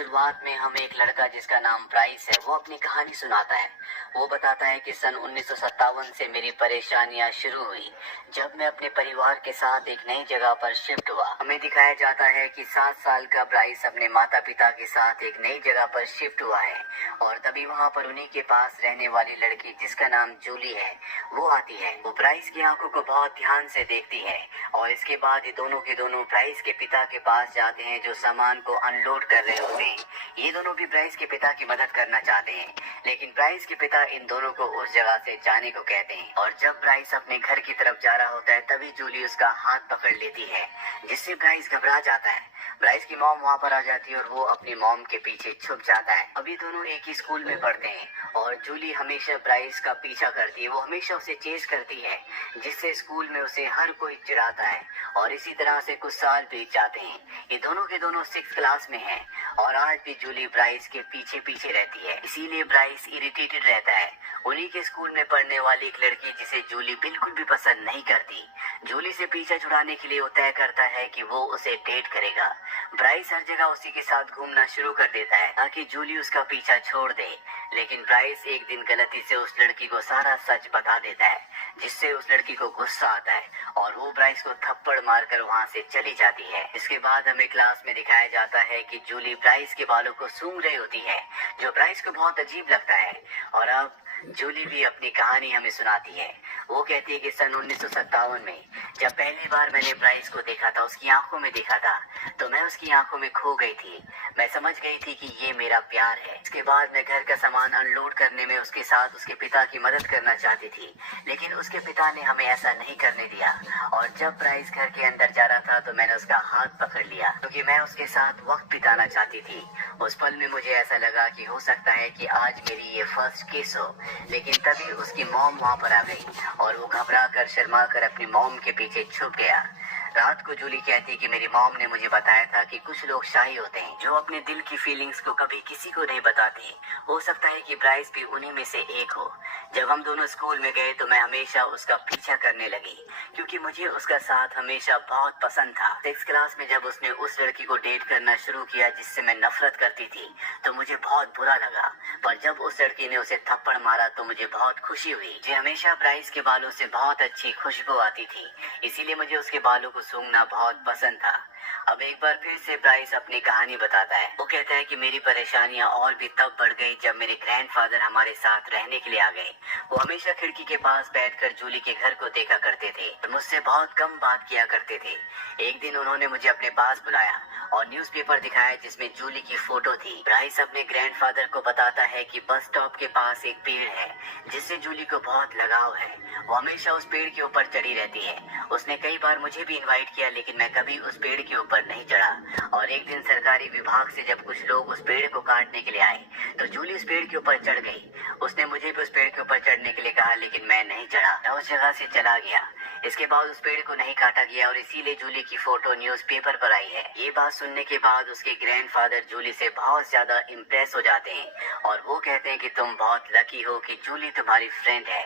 शुरुआत में हमें एक लड़का जिसका नाम ब्राइस है वो अपनी कहानी सुनाता है। वो बताता है कि सन 1957 से मेरी परेशानियां शुरू हुई जब मैं अपने परिवार के साथ एक नई जगह पर शिफ्ट हुआ। हमें दिखाया जाता है कि 7 साल का ब्राइस अपने माता पिता के साथ एक नई जगह पर शिफ्ट हुआ है और तभी वहाँ पर उन्हीं के पास रहने वाली लड़की जिसका नाम जूली है वो आती है। वो ब्राइस की आंखों को बहुत ध्यान से देखती है और इसके बाद ये दोनों के दोनों ब्राइस के पिता के पास जाते हैं जो सामान को अनलोड कर रहे होते हैं। ये दोनों भी ब्राइस के पिता की मदद करना चाहते हैं, लेकिन ब्राइस के पिता इन दोनों को उस जगह से जाने को कहते हैं। और जब ब्राइस अपने घर की तरफ जा रहा होता है तभी जूली उसका हाथ पकड़ लेती है, जिससे ब्राइस घबरा जाता है। ब्राइस की मॉम वहाँ पर आ जाती है और वो अपनी मॉम के पीछे छुप जाता है। अभी दोनों एक ही स्कूल में पढ़ते हैं और जूली हमेशा ब्राइस का पीछा करती है। वो हमेशा उसे चेज करती है, जिससे स्कूल में उसे हर कोई चिढ़ाता है। और इसी तरह से कुछ साल बीत जाते हैं। ये दोनों के दोनों 6th क्लास में हैं और आज भी जूली ब्राइस के पीछे पीछे रहती है। इसीलिए ब्राइस इरिटेटेड रहता है। उन्हीं के स्कूल में पढ़ने वाली एक लड़की जिसे जूली बिल्कुल भी पसंद नहीं करती, जूली से पीछा छुड़ाने के लिए वो तय करता है कि वो उसे डेट करेगा। ब्राइस हर जगह उसी के साथ घूमना शुरू कर देता है ताकि जूली उसका पीछा छोड़ दे, लेकिन ब्राइस एक दिन गलती से उस लड़की को सारा सच बता देता है, जिससे उस लड़की को गुस्सा आता है और वो ब्राइस को थप्पड़ मारकर वहाँ से चली जाती है। इसके बाद हमें क्लास में दिखाया जाता है कि जूली ब्राइस के बालों को सूंघ रही होती है, जो ब्राइस को बहुत अजीब लगता है। और अब जूली भी अपनी कहानी हमें सुनाती है। वो कहती है कि सन 1957 में जब पहली बार मैंने ब्राइस को देखा था, उसकी आंखों में देखा था, तो मैं उसकी आंखों में खो गई थी। मैं समझ गई थी कि ये मेरा प्यार है। इसके बाद मैं घर का सामान अनलोड करने में उसके साथ उसके पिता की मदद करना चाहती थी, लेकिन उसके पिता ने हमें ऐसा नहीं करने दिया। और जब ब्राइस घर के अंदर जा रहा था तो मैंने उसका हाथ पकड़ लिया क्योंकि मैं उसके साथ वक्त बिताना चाहती थी। उस पल में मुझे ऐसा लगा कि हो सकता है कि आज मेरी ये फर्स्ट किस हो, लेकिन तभी उसकी मॉम वहाँ पर आ गई और वो घबरा कर शर्मा कर अपनी मॉम के पीछे छुप गया। रात को जूली कहती कि मेरी मॉम ने मुझे बताया था कि कुछ लोग शाही होते हैं जो अपने दिल की फीलिंग्स को कभी किसी को नहीं बताते। हो सकता है कि ब्राइस भी उन्हीं में से एक हो। जब हम दोनों स्कूल में गए तो मैं हमेशा उसका पीछा करने लगी क्योंकि मुझे उसका साथ हमेशा बहुत पसंद था। 6th क्लास में जब उसने उस लड़की को डेट करना शुरू किया जिससे मैं नफरत करती थी तो मुझे बहुत बुरा लगा, पर जब उस लड़की ने उसे थप्पड़ मारा तो मुझे बहुत खुशी हुई। मुझे हमेशा ब्राइस के बालों से बहुत अच्छी खुशबू आती थी, इसीलिए मुझे उसके बालों को सूंघना बहुत पसंद था। अब एक बार फिर से ब्राइस अपनी कहानी बताता है। वो कहता है कि मेरी परेशानियां और भी तब बढ़ गई जब मेरे ग्रैंडफादर हमारे साथ रहने के लिए आ गए। वो हमेशा खिड़की के पास बैठकर जूली के घर को देखा करते थे और मुझसे बहुत कम बात किया करते थे। एक दिन उन्होंने मुझे अपने पास बुलाया और न्यूज़पेपर दिखाया जिसमें जूली की फोटो थी। ब्राइस अपने ग्रैंडफादर को बताता है कि बस स्टॉप के पास एक पेड़ है जिससे जूली को बहुत लगाव है। वो हमेशा उस पेड़ के ऊपर चढ़ी रहती है। उसने कई बार मुझे भी इनवाइट किया, लेकिन मैं कभी उस पेड़ के ऊपर नहीं चढ़ा। और एक दिन सरकारी विभाग से जब कुछ लोग उस पेड़ को काटने के लिए आए तो जूली उस पेड़ के ऊपर चढ़ गई। उसने मुझे भी उस पेड़ के ऊपर चढ़ने के लिए कहा, लेकिन मैं नहीं चढ़ा। मैं उस जगह से चला गया। इसके बाद उस पेड़ को नहीं काटा गया और इसीलिए जूली की फोटो न्यूज़पेपर पर आई है। ये बात सुनने के बाद उसके ग्रैंडफादर जूली से बहुत ज्यादा इम्प्रेस हो जाते हैं और वो कहते हैं कि तुम बहुत लकी हो कि जूली तुम्हारी फ्रेंड है।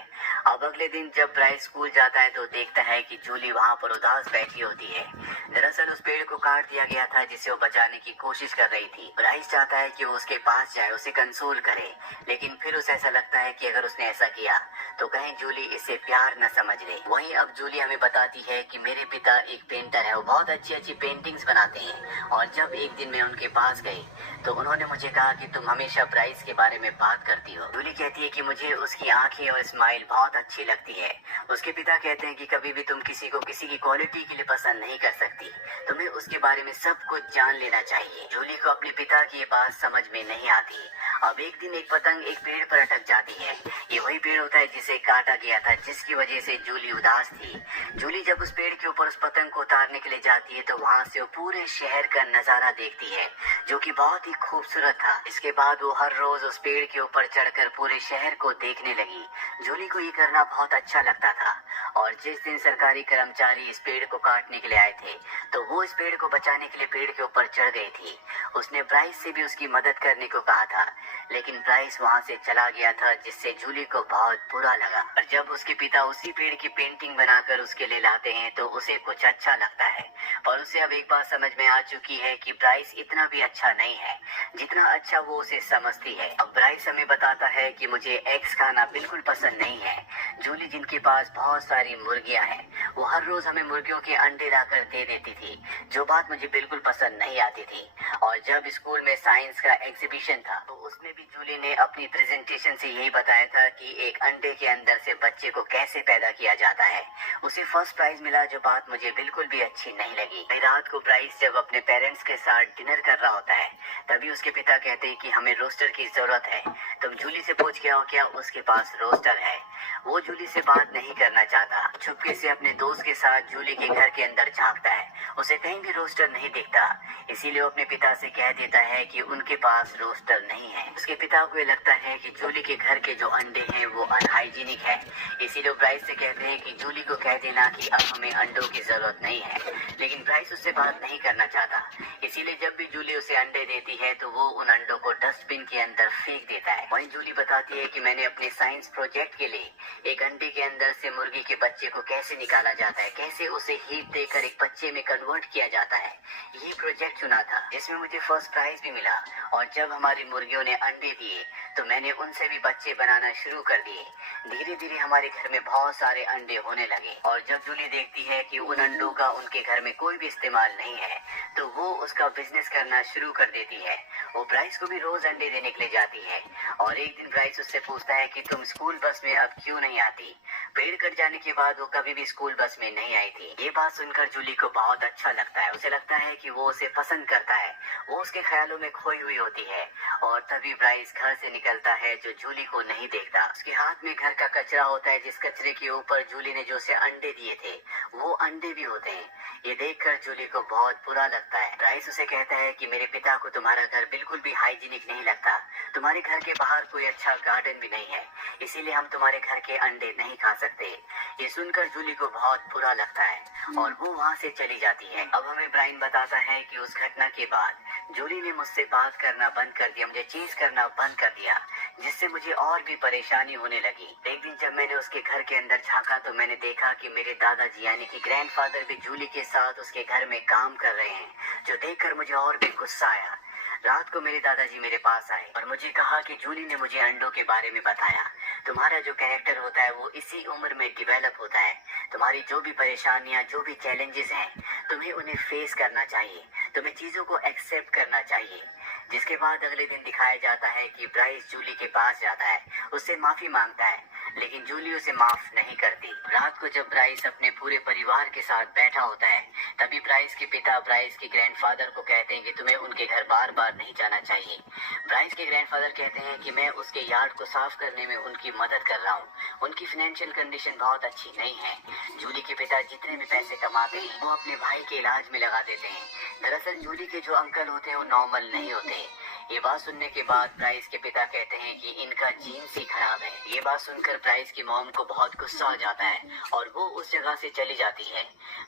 अब अगले दिन जब ब्राइस स्कूल जाता है तो देखता है कि जूली वहाँ पर उदास बैठी होती है। दरअसल उस पेड़ को काट दिया गया था जिसे वो बचाने की कोशिश कर रही थी। ब्राइस चाहता है कि वो उसके पास जाए, उसे कंसोल करे, लेकिन फिर उसे ऐसा लगता है कि अगर उसने ऐसा किया तो कहीं जूली इसे प्यार न समझ ले। वहीं अब जूली हमें बताती है कि मेरे पिता एक पेंटर है, वो बहुत अच्छी अच्छी पेंटिंग्स बनाते हैं। और जब एक दिन मैं उनके पास गई तो उन्होंने मुझे कहा कि तुम हमेशा ब्राइस के बारे में बात करती हो। जूली कहती है कि मुझे उसकी आंखें और स्माइल बहुत अच्छी लगती है। उसके पिता कहते हैं कि कभी भी तुम किसी को किसी की क्वालिटी के लिए पसंद नहीं कर सकती, तुम्हें उसके बारे में सब कुछ जान लेना चाहिए। जूली को अपने पिता की ये बात समझ में नहीं आती। अब एक दिन एक पतंग एक पेड़ पर अटक जाती है। ये वही पेड़ होता है जिसे काटा गया था, जिसकी वजह से जूली उदास थी। जूली जब उस पेड़ के ऊपर उस पतंग को उतारने के लिए जाती है तो वहाँ से वो पूरे शहर का नजारा देखती है, जो कि बहुत ही खूबसूरत था। इसके बाद वो हर रोज उस पेड़ के ऊपर चढ़कर पूरे शहर को देखने लगी। जूली को ये करना बहुत अच्छा लगता था और जिस दिन सरकारी कर्मचारी इस पेड़ को काटने के लिए आए थे तो वो इस पेड़ को बचाने के लिए पेड़ के ऊपर चढ़ गई थी। उसने ब्राइस से भी उसकी मदद करने को कहा था, लेकिन ब्राइस वहां से चला गया था, जिससे जूली को बहुत बुरा लगा। और जब उसके पिता उसी पेड़ की पेंटिंग बनाकर उसके लिए लाते हैं तो उसे कुछ अच्छा लगता है और उसे अब एक बात समझ में आ चुकी है कि ब्राइस इतना भी अच्छा नहीं है जितना अच्छा वो उसे समझती है। अब ब्राइस हमें बताता है कि मुझे एग्स खाना बिल्कुल पसंद नहीं है। जूली, जिनके पास बहुत सारी मुर्गियां हैं, वो हर रोज हमें मुर्गियों के अंडे लाकर दे देती थी, जो बात मुझे बिल्कुल पसंद नहीं आती थी। और जब स्कूल में साइंस का एग्जीबिशन था तो उसमें भी जूली ने अपनी प्रेजेंटेशन से यही बताया था कि एक अंडे के अंदर से बच्चे को कैसे पैदा किया जाता है। उसे फर्स्ट प्राइज मिला, जो बात मुझे बिल्कुल भी अच्छी नहीं लगी। रात को प्राइस जब अपने पेरेंट्स के साथ डिनर कर रहा होता है तभी उसके पिता कहते हैं कि हमें रोस्टर की जरूरत है, तुम जूली से पूछ के आओ क्या उसके पास रोस्टर है। वो जूली से बात नहीं करना चाहता, चुपके से अपने दोस्त के साथ जूली के घर के अंदर झांकता है। उसे कहीं भी रोस्टर नहीं दिखता, इसीलिए वो अपने पिता से कह देता है कि उनके पास रोस्टर नहीं है। उसके पिता को ये लगता है कि जूली के घर के जो अंडे हैं वो अनहाइजीनिक है, इसीलिए ब्राइस से कहते हैं कि जूली को कह देना कि अब हमें अंडों की जरूरत नहीं है। लेकिन ब्राइस उससे बात नहीं करना चाहता, इसीलिए जब भी जूली उसे अंडे देती है तो वो उन अंडों को डस्टबिन के अंदर फेंक देता है। वहीं जूली बताती है कि मैंने अपने साइंस प्रोजेक्ट के लिए एक अंडे के अंदर से मुर्गी के बच्चे को कैसे निकाला जाता है, कैसे उसे हीट देकर एक बच्चे में कन्वर्ट किया जाता है, ये प्रोजेक्ट चुना था, जिसमें मुझे फर्स्ट प्राइज भी मिला। और जब हमारी मुर्गियों ने अंडे दिए तो मैंने उनसे भी बच्चे बनाना शुरू कर दिए। धीरे धीरे हमारे घर में बहुत सारे अंडे होने लगे और जब जूली देखती है कि उन अंडों का उनके घर में कोई भी इस्तेमाल नहीं है तो वो उसका बिजनेस करना शुरू कर देती है। वो ब्राइस को भी रोज अंडे देने के लिए जाती है और एक दिन ब्राइस उससे पूछता है कि तुम स्कूल बस में अब क्यों नहीं आती। पेड़ कट जाने के बाद वो कभी भी स्कूल बस में नहीं आई थी। ये बात सुनकर जूली को बहुत अच्छा लगता है, उसे लगता है कि वो उसे पसंद करता है, वो उसके ख्यालों में खोई हुई होती है। और तभी ब्राइस घर से निकलता है जो जूली को नहीं देखता। उसके हाथ में घर का कचरा होता है, जिस कचरे के ऊपर जूली ने जो उसे अंडे दिए थे वो अंडे भी होते हैं। ये देखकर जूली को बहुत बुरा लगता है। ब्राइस उसे कहता है कि मेरे पिता को तुम्हारा घर बिल्कुल भी हाइजीनिक नहीं लगता, तुम्हारे घर के बाहर कोई अच्छा गार्डन भी नहीं है, इसीलिए हम तुम्हारे घर के अंडे नहीं खा सकते। ये सुनकर जूली को बहुत बुरा लगता है और वो वहाँ से चली जाती है। अब हमें ब्राइन बताता है कि उस घटना के बाद जूली ने मुझसे बात करना बंद कर दिया, मुझे चीज करना बंद कर दिया, जिससे मुझे और भी परेशानी होने लगी। एक दिन जब मैंने उसके घर के अंदर झांका तो मैंने देखा कि मेरे दादाजी यानी कि ग्रैंडफादर भी जूली के साथ उसके घर में काम कर रहे हैं, जो देखकर मुझे और भी गुस्सा आया। रात को मेरे दादाजी मेरे पास आए और मुझे कहा कि जूली ने मुझे अंडों के बारे में बताया, तुम्हारा जो कैरेक्टर होता है वो इसी उम्र में डेवलप होता है, तुम्हारी जो भी परेशानियां जो भी चैलेंजेस हैं तुम्हें उन्हें फेस करना चाहिए, तुम्हें चीजों को एक्सेप्ट करना चाहिए। जिसके बाद अगले दिन दिखाया जाता है कि ब्राइस जूली के पास जाता है, उससे माफी मांगता है, लेकिन जूली उसे माफ नहीं करती। रात को जब ब्राइस अपने पूरे परिवार के साथ बैठा होता है तभी ब्राइस के पिता ब्राइस के ग्रैंडफादर को कहते हैं कि तुम्हें उनके घर बार बार नहीं जाना चाहिए। ब्राइस के ग्रैंडफादर कहते हैं कि मैं उसके यार्ड को साफ करने में उनकी मदद कर रहा हूँ, उनकी फाइनेंशियल कंडीशन बहुत अच्छी नहीं है। जूली के पिता जितने भी पैसे कमाते हैं वो अपने भाई के इलाज में लगा देते हैं। दरअसल जूली के जो अंकल होते हैं वो नॉर्मल नहीं होते। ये बात सुनने के बाद ब्राइस के पिता कहते हैं कि इनका जीन्स ही खराब है। ये बात सुनकर ब्राइस की मॉम को बहुत गुस्सा आ जाता है और वो उस जगह से चली जाती है।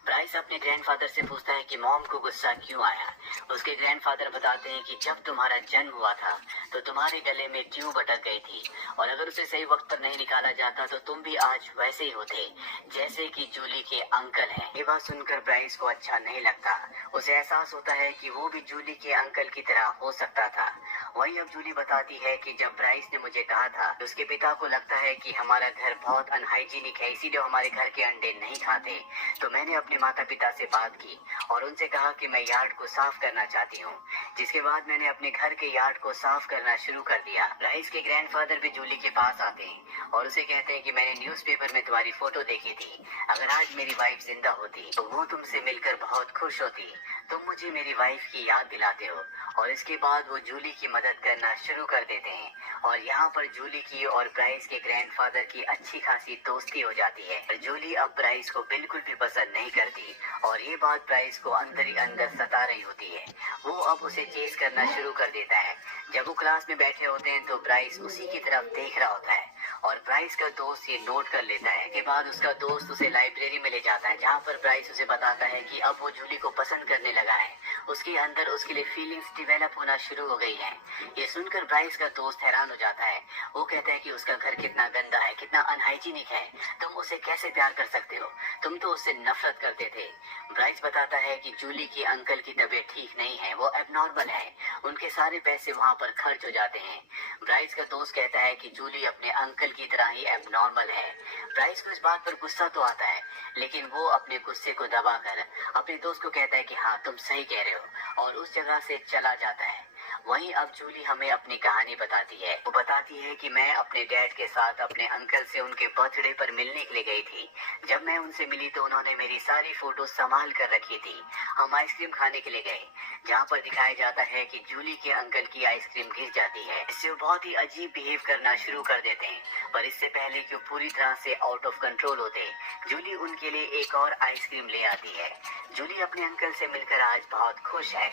ब्राइस अपने ग्रैंडफादर से पूछता है कि मॉम को गुस्सा क्यों आया। उसके ग्रैंडफादर बताते हैं कि जब तुम्हारा जन्म हुआ था तो तुम्हारे गले में ट्यूब अटक गई थी और अगर उसे सही वक्त पर नहीं निकाला जाता तो तुम भी आज वैसे ही होते जैसे कि जूली के अंकल हैं। ये बात सुनकर ब्राइस को अच्छा नहीं लगता, उसे एहसास होता है कि वो भी जूली के अंकल की तरह हो सकता था। वहीं अब जूली बताती है कि जब ब्राइस ने मुझे कहा था तो उसके पिता को लगता है कि हमारा घर बहुत अनहाइजीनिक है, इसीलिए हमारे घर के अंडे नहीं खाते। तो मैंने अपने माता पिता से बात की और उनसे कहा कि मैं यार्ड को साफ करना चाहती हूँ, जिसके बाद मैंने अपने घर के यार्ड को साफ करना शुरू कर दिया। ब्राइस के ग्रैंडफादर भी जूली के पास आते हैं और उसे कहते हैं कि मैंने न्यूज़पेपर में तुम्हारी फोटो देखी थी, अगर आज मेरी वाइफ जिंदा होती तो वो तुमसे मिलकर बहुत खुश होती, तुम मुझे मेरी वाइफ की याद दिलाते हो। और इसके बाद वो जूली की मदद करना शुरू कर देते हैं और यहाँ पर जूली की और ब्राइस के ग्रैंडफादर की अच्छी खासी दोस्ती हो जाती है। जूली अब ब्राइस को बिल्कुल भी पसंद नहीं करती और ये बात ब्राइस को अंदर ही अंदर सता रही होती है। वो अब उसे चेस करना शुरू कर देता है। जब वो क्लास में बैठे होते हैं तो ब्राइस उसी की तरफ देख रहा होता है और ब्राइस का दोस्त ये नोट कर लेता है। के बाद उसका दोस्त उसे लाइब्रेरी में ले जाता है, जहाँ पर ब्राइस उसे बताता है कि अब वो जूली को पसंद करने लगा है। उसके अंदर उसके लिए फीलिंग्स डेवलप होना शुरू हो गई है। ये सुनकर ब्राइस का दोस्त हैरान हो जाता है। वो कहता है कि उसका घर कितना गंदा है, कितना अनहाइजीनिक है, तुम उसे कैसे प्यार कर सकते हो, तुम तो उससे नफरत करते थे। ब्राइस बताता है कि जूली की अंकल की तबीयत ठीक नहीं है, वो एबनॉर्मल है, उनके सारे पैसे वहाँ पर खर्च हो जाते हैं। ब्राइस का दोस्त कहता है कि जूली अपने अंकल की तरह ही एबनॉर्मल है। ब्राइस को इस बात पर गुस्सा तो आता है, लेकिन वो अपने गुस्से को दबाकर अपने दोस्त को कहता है कि हाँ तुम सही कह रहे हो, और उस जगह से चला जाता है। वहीं अब जूली हमें अपनी कहानी बताती है। वो बताती है कि मैं अपने डैड के साथ अपने अंकल से उनके बर्थडे पर मिलने के लिए गई थी। जब मैं उनसे मिली तो उन्होंने मेरी सारी फोटो संभाल कर रखी थी। हम आइसक्रीम खाने के लिए गए, जहाँ पर दिखाया जाता है कि जूली के अंकल की आइसक्रीम गिर जाती है। इससे वो बहुत ही अजीब बिहेव करना शुरू कर देते हैं, पर इससे पहले कि वो पूरी तरह से आउट ऑफ कंट्रोल होते, जूली उनके लिए एक और आइसक्रीम ले आती है। जूली अपने अंकल से मिलकर आज बहुत खुश है।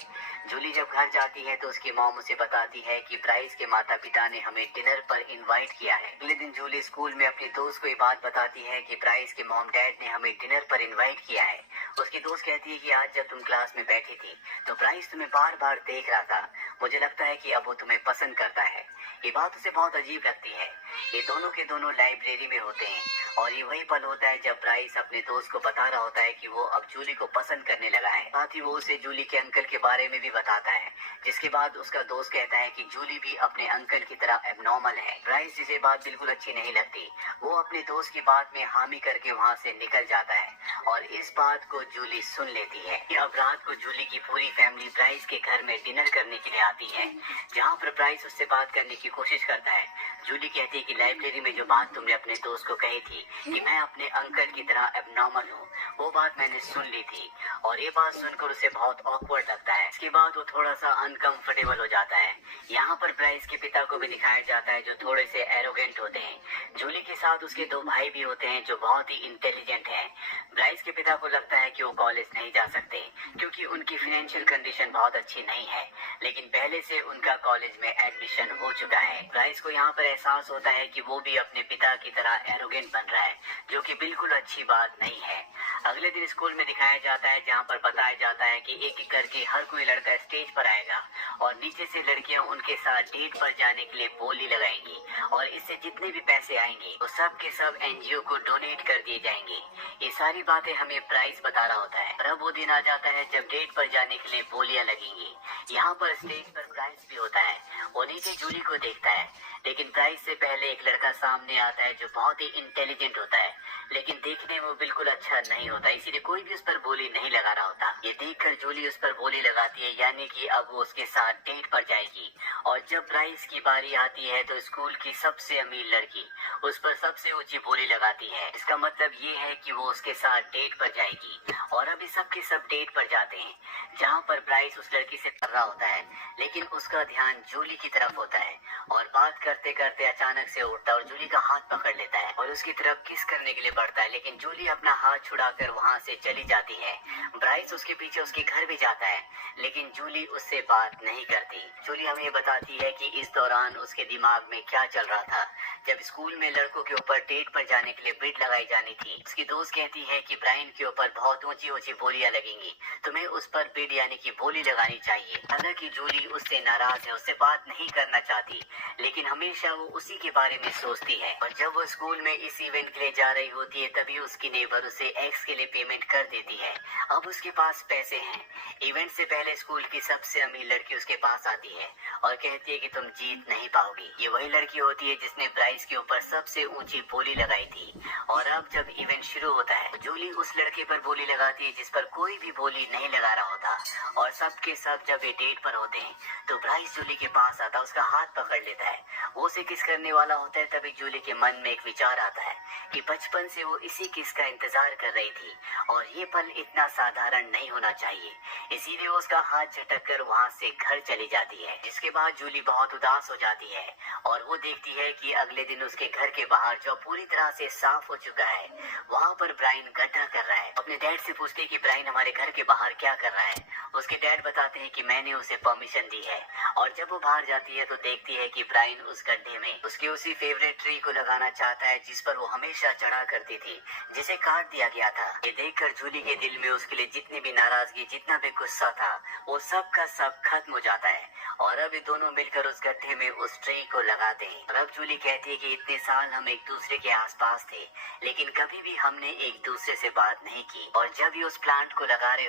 जूली जब घर जाती है तो उसकी मॉम उसे बताती है कि ब्राइस के माता पिता ने हमें डिनर पर इनवाइट किया है। अगले दिन जूली स्कूल में अपने दोस्त को ये बात बताती है कि ब्राइस के मॉम डैड ने हमें डिनर पर इनवाइट किया है। उसकी दोस्त कहती है कि आज जब तुम क्लास में बैठी थी तो ब्राइस तुम्हें बार बार देख रहा था, मुझे लगता है कि अब वो तुम्हें पसंद करता है। ये बात उसे बहुत अजीब लगती है। ये दोनों के दोनों लाइब्रेरी में होते हैं और ये वही पल होता है जब ब्राइस अपने दोस्त को बता रहा होता है कि वो अब जूली को पसंद करने लगा है। साथ ही वो उसे जूली के अंकल के बारे में भी बताता है, जिसके बाद उसका दोस्त कहता है कि जूली भी अपने अंकल की तरह एबनॉर्मल है। ब्राइस जिसे बात बिल्कुल अच्छी नहीं लगती, वो अपने दोस्त की बात में हामी करके वहाँ से निकल जाता है और इस बात को जूली सुन लेती है। अब रात को जूली की पूरी फैमिली ब्राइस के घर में डिनर करने के लिए आती है, जहाँ पर ब्राइस उससे बात करने की कोशिश करता है। जूली कहती है कि लाइब्रेरी में जो बात तुमने अपने दोस्त को कही थी कि मैं अपने अंकल की तरह एबनॉर्मल हूँ, वो बात मैंने सुन ली थी और ये बात सुनकर उसे बहुत ऑकवर्ड लगता है। इसके बाद वो थोड़ा सा अनकंफर्टेबल हो जाता है। यहाँ पर ब्राइस के पिता को भी दिखाया जाता है, जो थोड़े से एरोगेंट होते हैं। जूली के साथ उसके दो भाई भी होते हैं जो बहुत ही इंटेलिजेंट हैं। ब्राइस के पिता को लगता है कि वो कॉलेज नहीं जा सकते क्योंकि उनकी फाइनेंशियल कंडीशन बहुत अच्छी नहीं है, लेकिन पहले से उनका कॉलेज में एडमिशन हो चुका है। ब्राइस को यहाँ पर एहसास होता है कि वो भी अपने पिता की तरह एरोगेंट बन रहा है, जो कि बिल्कुल अच्छी बात नहीं है। अगले दिन स्कूल में दिखाया जाता है, जहाँ पर बताया जाता है कि एक एक करके हर कोई लड़का स्टेज पर आएगा और नीचे से लड़कियां उनके साथ डेट पर जाने के लिए बोली लगाएंगी और इससे जितने भी पैसे आएंगे वो सब के सब एनजीओ को डोनेट कर दिए जाएंगे। ये सारी बातें हमें ब्राइस बता रहा होता है। और अब वो दिन आ जाता है जब डेट पर जाने के लिए बोलियां लगेंगी। यहाँ पर स्टेज पर ब्राइस भी होता है। वो नीचे जूली को देखता है, लेकिन ब्राइस से पहले एक लड़का सामने आता है जो बहुत ही इंटेलिजेंट होता है, लेकिन देखने में वो बिल्कुल अच्छा नहीं होता, इसीलिए कोई भी उस पर बोली नहीं लगा रहा होता। ये देखकर जूली उस पर बोली लगाती है, यानी कि अब वो उसके साथ डेट पर जाएगी। और जब ब्राइस की बारी आती है तो स्कूल की सबसे अमीर लड़की उस पर सबसे ऊंची बोली लगाती है। इसका मतलब ये है कि वो उसके साथ डेट पर जाएगी। और अभी सबके सब डेट पर जाते हैं, जहाँ पर ब्राइस उस लड़की से कर रहा होता है, लेकिन उसका ध्यान जूली की तरफ होता है और बात करते करते अचानक से उठता है और जूली का हाथ पकड़ लेता है और उसकी तरफ किस करने के लिए बढ़ता है, लेकिन जूली अपना हाथ छुड़ाकर वहाँ से चली जाती है। ब्राइस उसके पीछे उसके घर भी जाता है, लेकिन जूली उससे बात नहीं करती। जूली हमें बताती है कि इस दौरान उसके दिमाग में क्या चल रहा था। जब स्कूल में लड़कों के ऊपर डेट पर जाने के लिए बिड लगाई जानी थी, उसकी दोस्त कहती है कि ब्रायन के ऊपर बहुत ऊंची ऊंची बोलियां लगेंगी, तुम्हें उस पर बिड यानी कि बोली लगानी चाहिए। हालांकि जूली उससे नाराज है, उससे बात नहीं करना चाहती, लेकिन हमेशा वो उसी के बारे में सोचती है। और जब वो स्कूल में इस इवेंट के लिए जा रही होती है, तभी उसकी नेबर उसे एक्स के लिए पेमेंट कर देती है। अब उसके पास पैसे हैं। इवेंट से पहले स्कूल की सबसे अमीर लड़की उसके पास आती है और कहती है कि तुम जीत नहीं पाओगी। ये वही लड़की होती है जिसने ब्राइस के ऊपर सबसे ऊंची बोली लगाई थी। और अब जब इवेंट शुरू होता है, जूली उस लड़के पर बोली लगाती है जिस पर कोई भी बोली नहीं लगा रहा होता। और सब के सब जब ये डेट पर होते हैं तो ब्राइस जूली के पास आता है, उसका हाथ पकड़ लेता है, वो उसे किस करने वाला होता है। तभी जूली के मन में एक विचार आता है कि बचपन से वो इसी किस का इंतजार कर रही थी और ये पल इतना साधारण नहीं होना चाहिए। इसीलिए वो उसका हाथ झटक कर वहाँ से घर चली जाती है, जिसके बाद जूली बहुत उदास हो जाती है और वो देखती है कि अगले दिन उसके घर के बाहर जो पूरी तरह से साफ हो चुका है, वहाँ पर ब्रायन गड्ढा कर रहा है। अपने डैड से पूछते हैं कि ब्रायन हमारे घर के बाहर क्या कर रहा है। उसके डैड बताते हैं कि मैंने उसे परमिशन दी है। और जब वो बाहर जाती है तो देखती है कि ब्रायन उस गड्ढे में उसके उसी फेवरेट ट्री को लगाना चाहता है जिस पर वो हमेशा चढ़ा करती थी, जिसे काट दिया गया था। ये देखकर जूली के दिल में उसके लिए जितनी भी नाराजगी, जितना भी गुस्सा था, वो सब का सब खत्म हो जाता है और अब ये दोनों मिलकर उस गड्ढे में उस ट्री को लगाते हैं। और अब जूली कहती है कि इतने साल हम एक दूसरे के आसपास थे, लेकिन कभी भी हमने एक दूसरे से बात नहीं की। और जब ये उस प्लांट को लगा रहे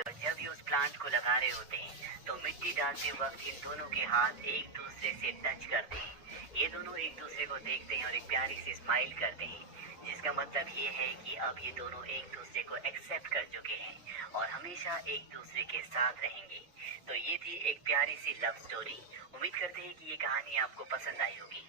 होते हैं तो मिट्टी डालते वक्त इन दोनों के हाथ एक दूसरे से टच करते हैं। ये दोनों एक दूसरे को देखते हैं और एक प्यारी सी स्माइल करते हैं, जिसका मतलब ये है कि अब ये दोनों एक दूसरे को एक्सेप्ट कर चुके हैं और हमेशा एक दूसरे के साथ रहेंगे। तो ये थी एक प्यारी सी लव स्टोरी। उम्मीद करते हैं कि ये कहानी आपको पसंद आई होगी।